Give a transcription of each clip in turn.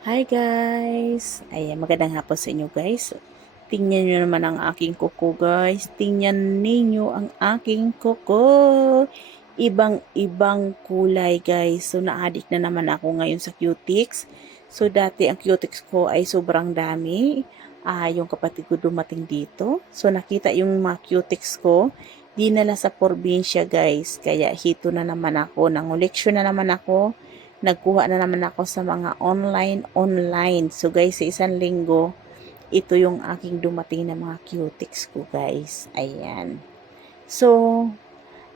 Hi guys! Ayan, magandang hapon sa inyo guys. Tingnan nyo naman ang aking kuko guys. Tingnan ninyo ang aking kuko. Ibang-ibang kulay guys. So na-addict na naman ako ngayon sa cutics. So dati ang cutics ko ay sobrang dami. Yung kapatid ko dumating dito. So nakita yung mga cutics ko. Dinala sa probinsya guys. Kaya hito na naman ako. Nangoleksyon na naman ako. Nagkuha na naman ako sa mga online. So guys, sa isang linggo, ito yung aking dumating na mga cutics ko guys. Ayan. So,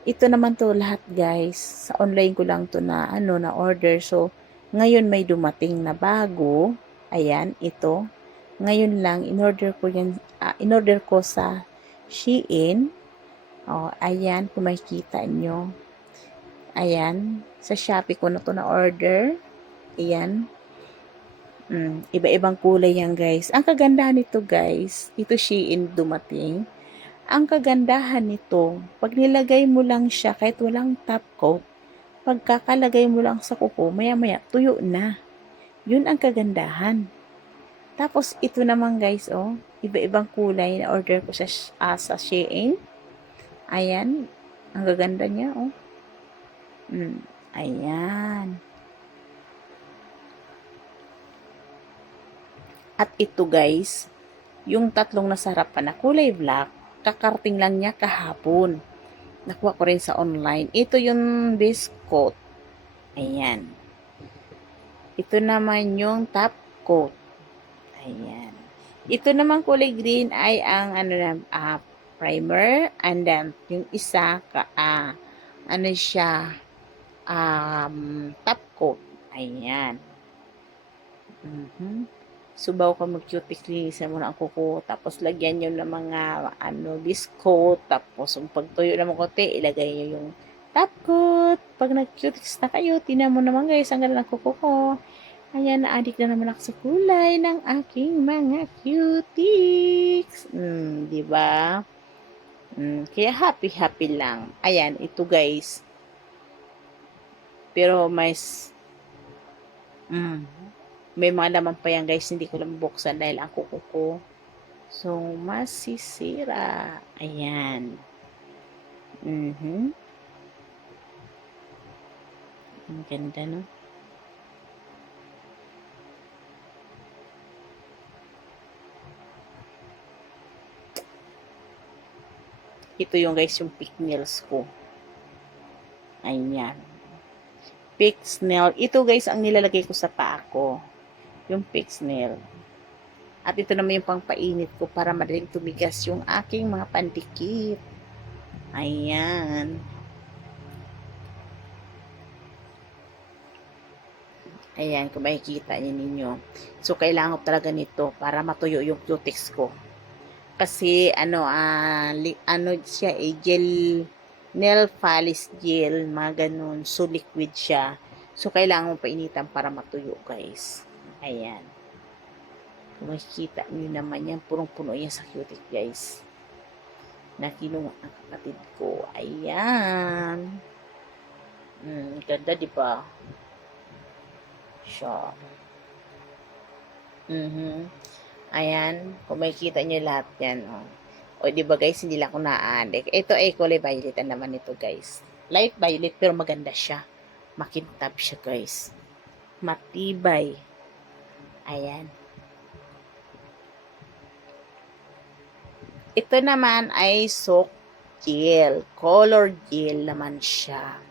ito naman to lahat guys. Sa online ko lang to na na order. So, ngayon may dumating na bago. Ayan, ito. Ngayon lang in-order ko sa Shein. Oh, ayan, kung makikita nyo. Ayan, sa Shopee ko na to na order. Ayan. Iba-ibang kulay yan guys. Ang kagandahan nito guys, ito Shein dumating. Ang kagandahan nito, pag nilagay mo lang siya kahit walang top coat, pagkakalagay mo lang sa kuko, maya-maya tuyo na. Yun ang kagandahan. Tapos ito naman guys, oh, iba-ibang kulay na order ko sa Shein. Ayan, ang gaganda niya, oh. Ayan. At ito guys, yung tatlong nasa harapan na kulay black, kakarting lang niya kahapon. Nakuha ko rin sa online. Ito yung biscoat. Ayan. Ito naman yung top coat. Ayan. Ito naman kulay green ay ang primer. And then, yung isa, siya, top coat. Ayan. Subaw ka mag-cutic, linisan mo na ang kuko, tapos lagyan nyo ng mga biscuit, tapos yung pagtuyo naman konti, ilagay nyo yung top coat. Pag nag-cutics na kayo, tinan mo naman guys, ang ganda ng kuko ko. Ayan, na-addict na naman ako sa kulay ng aking mga cutics. Di ba? Kaya happy lang. Ayan, ito guys. Pero may mga laman pa yan guys, hindi ko lang buksan dahil ang kuko ko. So, masisira. Ayan. Ang ganda, no? Ito yung guys, yung pink nails ko. Ayan. Pink nail. Ito guys, ang nilalagay ko sa paa ko. Yung pink nail. At ito naman yung pangpainit ko para madaling tumigas yung aking mga pandikit. Ayan. Ayan, kung makikita ninyo. So, kailangan ko talaga nito para matuyo yung cutics ko. Kasi, siya gel, nail polish gel, mga ganun. So, liquid siya. So, kailangan mo painitan para matuyo, guys. Ayan. Kung makikita nyo naman yan, punong-puno yan sa cutic, guys. Nakinuha ang kapatid ko. Ayan. Ganda, di ba? Siya. Ayan. Kung makikita nyo lahat yan, oh. O, di ba guys, hindi lang ako na-addict. Ito ay kulay violet naman ito, guys. Light violet, pero maganda siya. Makintab siya, guys. Matibay. Ayan. Ito naman ay soak gel. Color gel naman siya.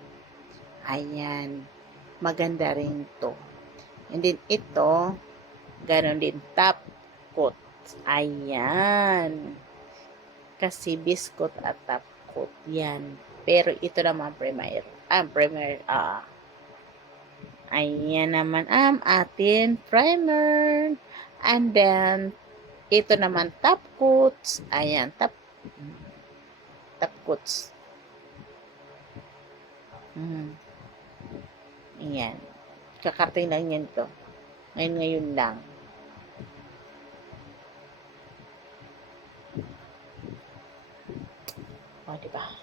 Ayan. Maganda rin to. And then ito, ganon din, top coat. Ayan. Kasi biscuit at top coat yan. Pero ito naman primer. Ayan naman ang atin primer. And then, ito naman top coats. Ayan, top coats. Ayan. Kakarting lang yan to. Ngayon lang. O, diba?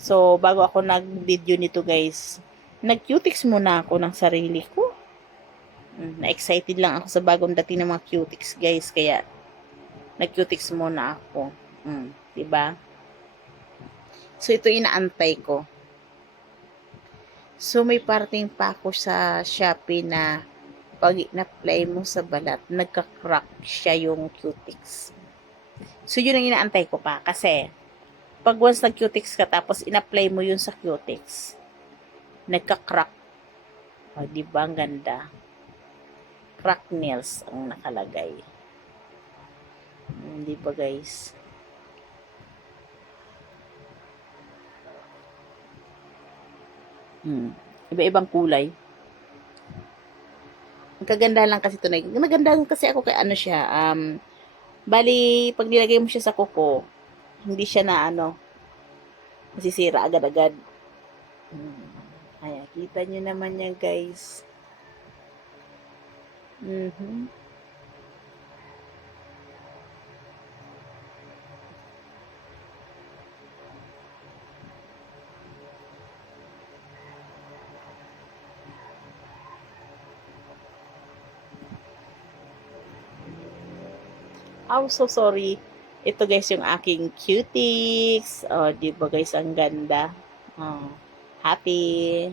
So, bago ako nag-video nito guys, nag-cutics muna ako ng sarili ko. Na-excited lang ako sa bagong dating ng mga cutics, guys. Kaya, nag-cutics muna ako. 'Di ba? So, ito inaantay ko. So, may parating pa ako sa Shopee na pag in-apply mo sa balat, nagka-crack siya yung cutics. So, yun ang inaantay ko pa. Kasi, pag once nag-cutics ka, tapos in-apply mo yun sa cutics, nagka-crack. O, diba? Ang ganda. Crack nails ang nakalagay. Diba, guys? Iba-ibang kulay. Ang kaganda lang kasi ito na. Naganda kasi ako kay ano siya. Bali, pag nilagay mo siya sa kuko, hindi siya na masisira agad-agad. Ayan, kita nyo naman yan, guys. Oh, so sorry. Ito guys yung aking cutics. Oh, di ba guys, ang ganda. Oh, happy.